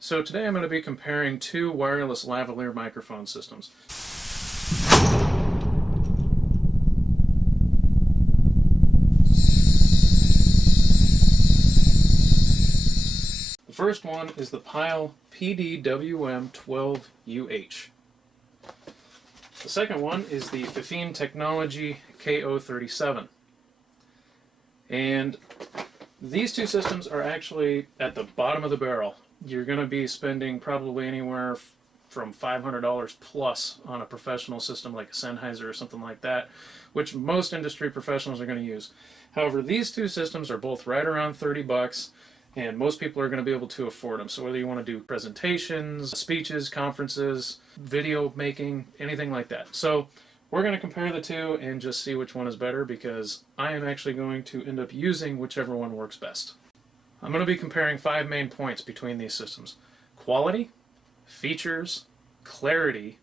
So today I'm going to be comparing two wireless lavalier microphone systems. The first one is the Pyle PDWM12UH. The second one is the Fifine Technology K037. And these two systems are actually at the bottom of the barrel. You're going to be spending probably anywhere from $500 plus on a professional system like a Sennheiser or something like that, which most industry professionals are going to use. However, these two systems are both right around 30 bucks, and most people are going to be able to afford them. So whether you want to do presentations, speeches, conferences, video making, anything like that. So we're going to compare the two and just see which one is better, because I am actually going to end up using whichever one works best. I'm going to be comparing 5 main points between these systems: quality, features, clarity,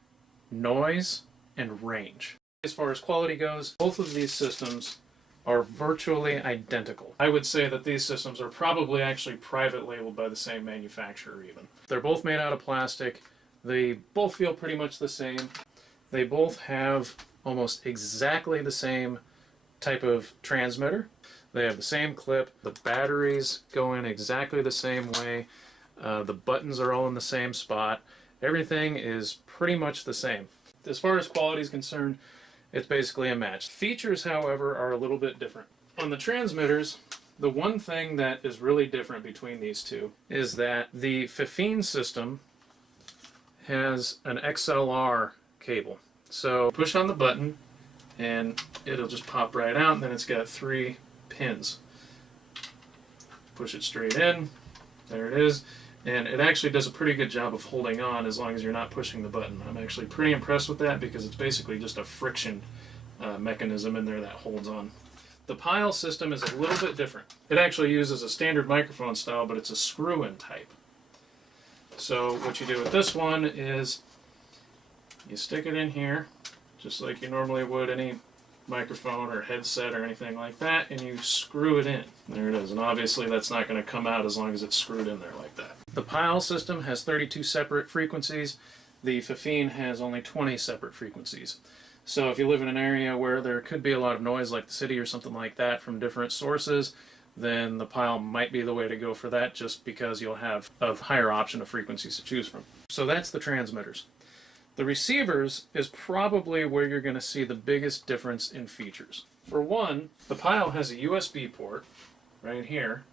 noise, and range. As far as quality goes, both of these systems are virtually identical. I would say that these systems are probably actually private labeled by the same manufacturer even. They're both made out of plastic. They both feel pretty much the same. They both have almost exactly the same type of transmitter. They have the same clip. The batteries go in exactly the same way. The buttons are all in the same spot. Everything is pretty much the same. As far as quality is concerned, it's basically a match. Features, however, are a little bit different. On the transmitters, the one thing that is really different between these two is that the Fifine system has an XLR cable. So push on the button and it'll just pop right out, and then it's got 3 pins. Push it straight in, there it is, and it actually does a pretty good job of holding on as long as you're not pushing the button. I'm actually pretty impressed with that, because it's basically just a friction mechanism in there that holds on. The Pyle system is a little bit different. It actually uses a standard microphone style, but it's a screw-in type. So what you do with this one is you stick it in here just like you normally would any microphone or headset or anything like that, and you screw it in. There it is, and obviously that's not going to come out as long as it's screwed in there like that. The Pyle system has 32 separate frequencies. The Fifine has only 20 separate frequencies. So if you live in an area where there could be a lot of noise, like the city or something like that, from different sources, then the Pyle might be the way to go for that, just because you'll have a higher option of frequencies to choose from. So that's the transmitters. The receivers is probably where you're going to see the biggest difference in features. For one, the Pyle has a USB port right here,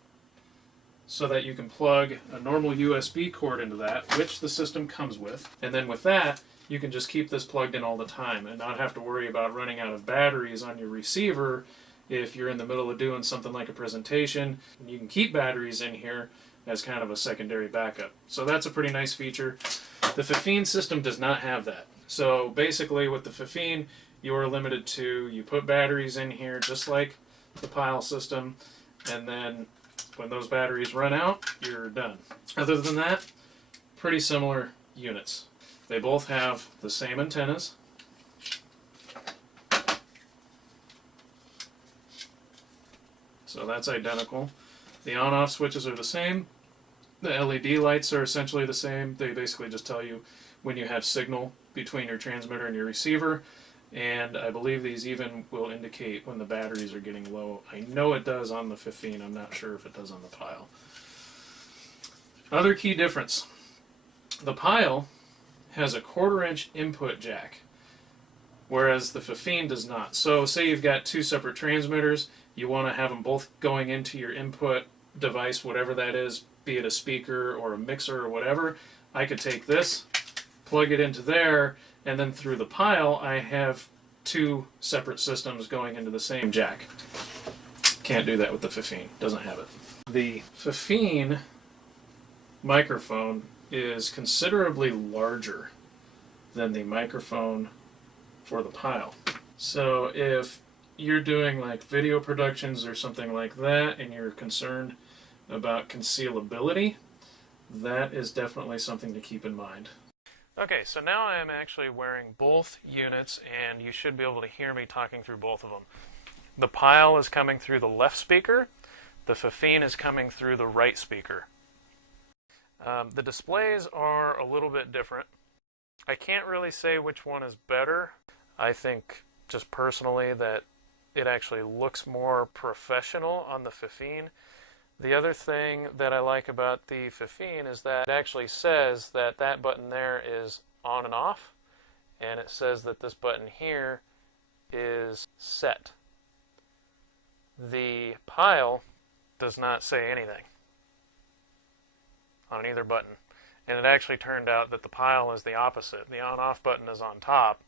so that you can plug a normal USB cord into that, which the system comes with. And then with that, you can just keep this plugged in all the time and not have to worry about running out of batteries on your receiver if you're in the middle of doing something like a presentation. And you can keep batteries in here as kind of a secondary backup. So that's a pretty nice feature. The Fifine system does not have that. So basically with the Fifine, you are limited to, you put batteries in here just like the Pyle system, and then when those batteries run out, you're done. Other than that, pretty similar units. They both have the same antennas. So that's identical. The on-off switches are the same. The LED lights are essentially the same. They basically just tell you when you have signal between your transmitter and your receiver, and I believe these even will indicate when the batteries are getting low. I know it does on the Fifine, I'm not sure if it does on the Pyle. Other key difference. The Pyle has a 1/4-inch input jack, whereas the Fifine does not. So say you've got 2 separate transmitters, you want to have them both going into your input device, whatever that is, be it a speaker or a mixer or whatever. I could take this, plug it into there, and then through the Pyle I have 2 separate systems going into the same jack. Can't do that with the Fifine, doesn't have it. The Fifine microphone is considerably larger than the microphone for the Pyle. So if you're doing like video productions or something like that and you're concerned about concealability, that is definitely something to keep in mind. Okay, so now I am actually wearing both units, and you should be able to hear me talking through both of them. The Pyle is coming through the left speaker, the Fifine is coming through the right speaker. The displays are a little bit different. I can't really say which one is better. I think just personally that it actually looks more professional on the Fifine. The other thing that I like about the Fifine is that it actually says that that button there is on and off, and it says that this button here is set. The Pyle does not say anything on either button, and it actually turned out that the Pyle is the opposite. The on-off button is on top,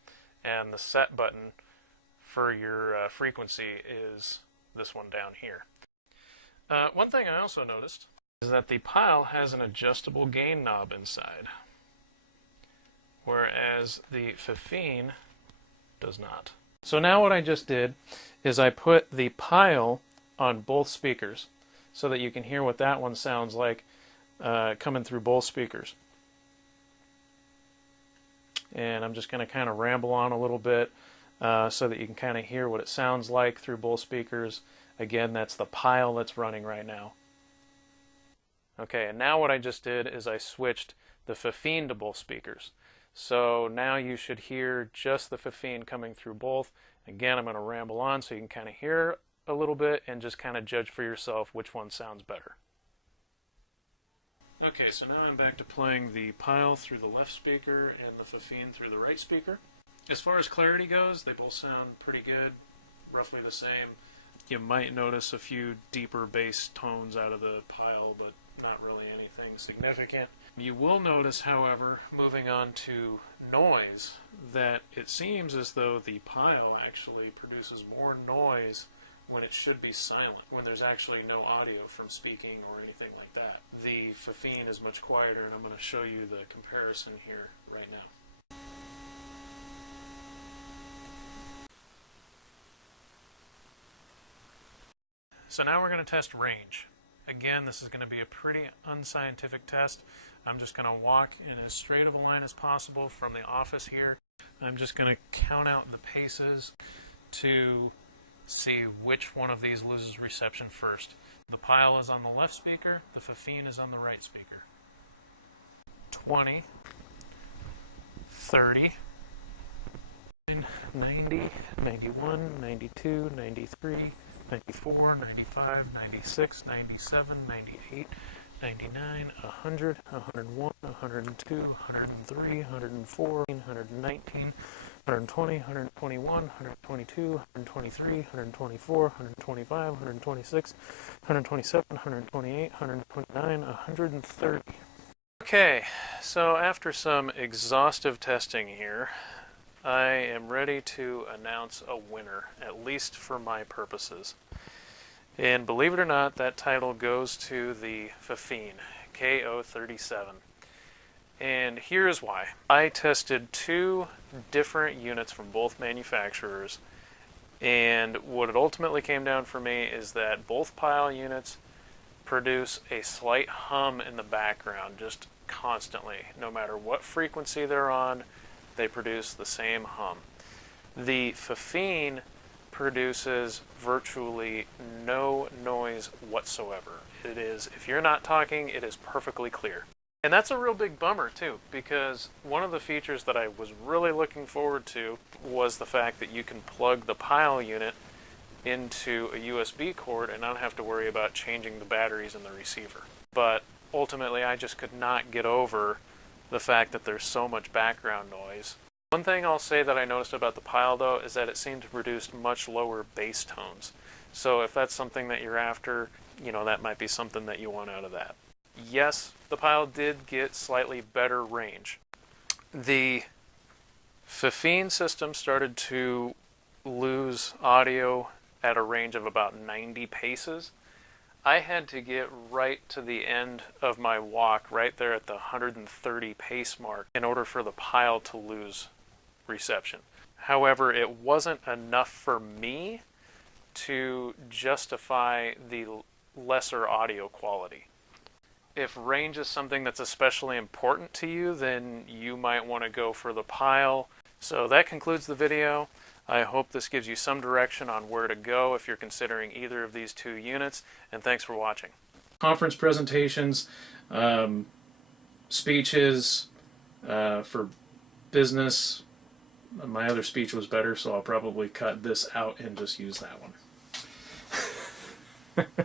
and the set button for your frequency is this one down here. One thing I also noticed is that the Pyle has an adjustable gain knob inside, whereas the Fifine does not. So now what I just did is I put the Pyle on both speakers so that you can hear what that one sounds like coming through both speakers. And I'm just going to kind of ramble on a little bit so that you can kind of hear what it sounds like through both speakers. Again, that's the Pyle that's running right now. Okay, and now what I just did is I switched the Fifine to both speakers. So now you should hear just the Fifine coming through both. Again, I'm going to ramble on so you can kind of hear a little bit and just kind of judge for yourself which one sounds better. Okay, so now I'm back to playing the Pyle through the left speaker and the Fifine through the right speaker. As far as clarity goes, they both sound pretty good, roughly the same. You might notice a few deeper bass tones out of the Pyle, but not really anything significant. You will notice, however, moving on to noise, that it seems as though the Pyle actually produces more noise when it should be silent, when there's actually no audio from speaking or anything like that. The Fifine is much quieter, and I'm going to show you the comparison here right now. So now we're going to test range. Again, this is going to be a pretty unscientific test. I'm just going to walk in as straight of a line as possible from the office here. I'm just going to count out the paces to see which one of these loses reception first. The Pyle is on the left speaker, the Fifine is on the right speaker. 20, 30, 90, 91, 92, 93, 94, 95, 96, 97, 98, 99, 100, 101, 102, 103, 104, 119, 120, 121, 122, 123, 124, 125, 126, 127, 128, 129, 130. Okay, so after some exhaustive testing here, I am ready to announce a winner, at least for my purposes. And believe it or not, that title goes to the Fifine, K037. And here's why. I tested two different units from both manufacturers, and what it ultimately came down for me is that both Pyle units produce a slight hum in the background, just constantly. No matter what frequency they're on, they produce the same hum. The Fifine produces virtually no noise whatsoever. It is, if you're not talking, it is perfectly clear. And that's a real big bummer too, because one of the features that I was really looking forward to was the fact that you can plug the Pyle unit into a USB cord and not have to worry about changing the batteries in the receiver. But ultimately I just could not get over the fact that there's so much background noise. One thing I'll say that I noticed about the Pyle though is that it seemed to produce much lower bass tones. So if that's something that you're after, you know, that might be something that you want out of that. Yes, the Pyle did get slightly better range. The Fifine system started to lose audio at a range of about 90 paces. I had to get right to the end of my walk, right there at the 130 pace mark, in order for the Pyle to lose reception. However, it wasn't enough for me to justify the lesser audio quality. If range is something that's especially important to you, then you might want to go for the Pyle. So that concludes the video. I hope this gives you some direction on where to go if you're considering either of these two units, and thanks for watching. Conference presentations, Speech is for business. My other speech was better, so I'll probably cut this out and just use that one.